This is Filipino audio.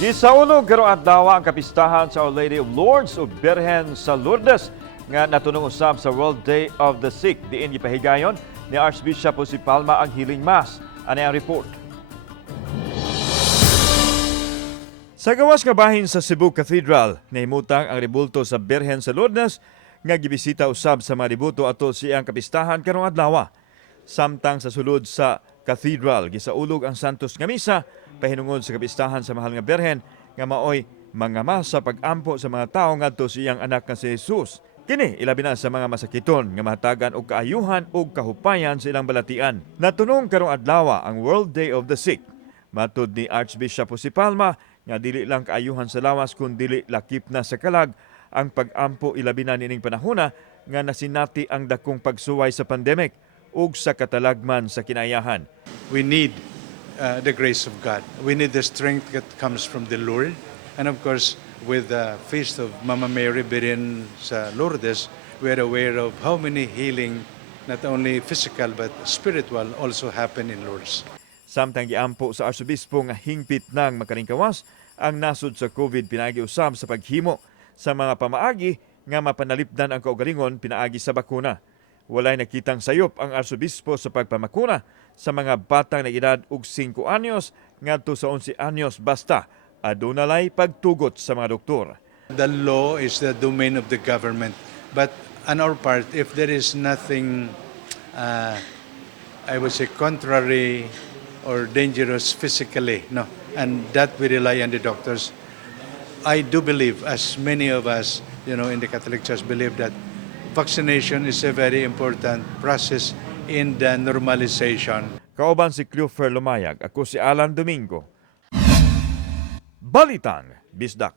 Gisaulog karong adlaw ang kapistahan sa Our Lady of Lourdes ug Birhen sa Lourdes nga natunong usab sa World Day of the Sick. Diin gipahigayon ni Archbishop Jose Palma ang healing mass. Ani ang report. Sa gawas nga bahin sa Cebu Cathedral, nahimutang ang rebulto sa Birhen sa Lourdes nga gibisita usab sa mga ributo ato siyang kapistahan karong adlaw. Samtang sa sulod sa Cathedral, gisaulog ang Santos nga Misa pahinungod sa kapistahan sa mahal nga Birhen nga maoy mga masa pag-ampo sa mga tawo ngadto sa iyang anak nga si Jesus. Kini ilabi na sa mga masakiton nga mahatagan og kaayuhan ug kahupayan sa ilang balatian. Natunong karong adlaw ang World Day of the Sick. Matud ni Archbishop Jose Palma nga dili lang kaayuhan sa lawas kun dili lakip na sa kalag ang pag-ampo ilabi na nining panahona nga nasinati ang dakong pagsuway sa pandemic ug sa katalagman sa kinaayahan. We need the grace of God. We need the strength that comes from the Lord. And of course, with the feast of Mama Mary Birhen sa Lourdes, we are aware of how many healing, not only physical but spiritual, also happen in Lourdes. Samtang giampo sa Arsobispo nga hingpit nang makaringkawas ang nasud sa COVID pinaagi usab sa paghimo sa mga pamaagi nga mapanalipdan ang kaugalingon pinaagi sa bakuna. Walay nakitang sayop ang Arsobispo sa pagpamakuna sa mga batang na edad og 5 anyos ngadto sa 11 anyos basta adunay pagtugot sa mga doktor. The law is the domain of the government. But on our part, if there is nothing, I would say, contrary or dangerous physically, no, and that we rely on the doctors, I do believe, as many of us, in the Catholic Church believe that vaccination is a very important process in the normalization. Kauban si Clover Lumayag, ako si Alan Domingo. Balitang Bisdak.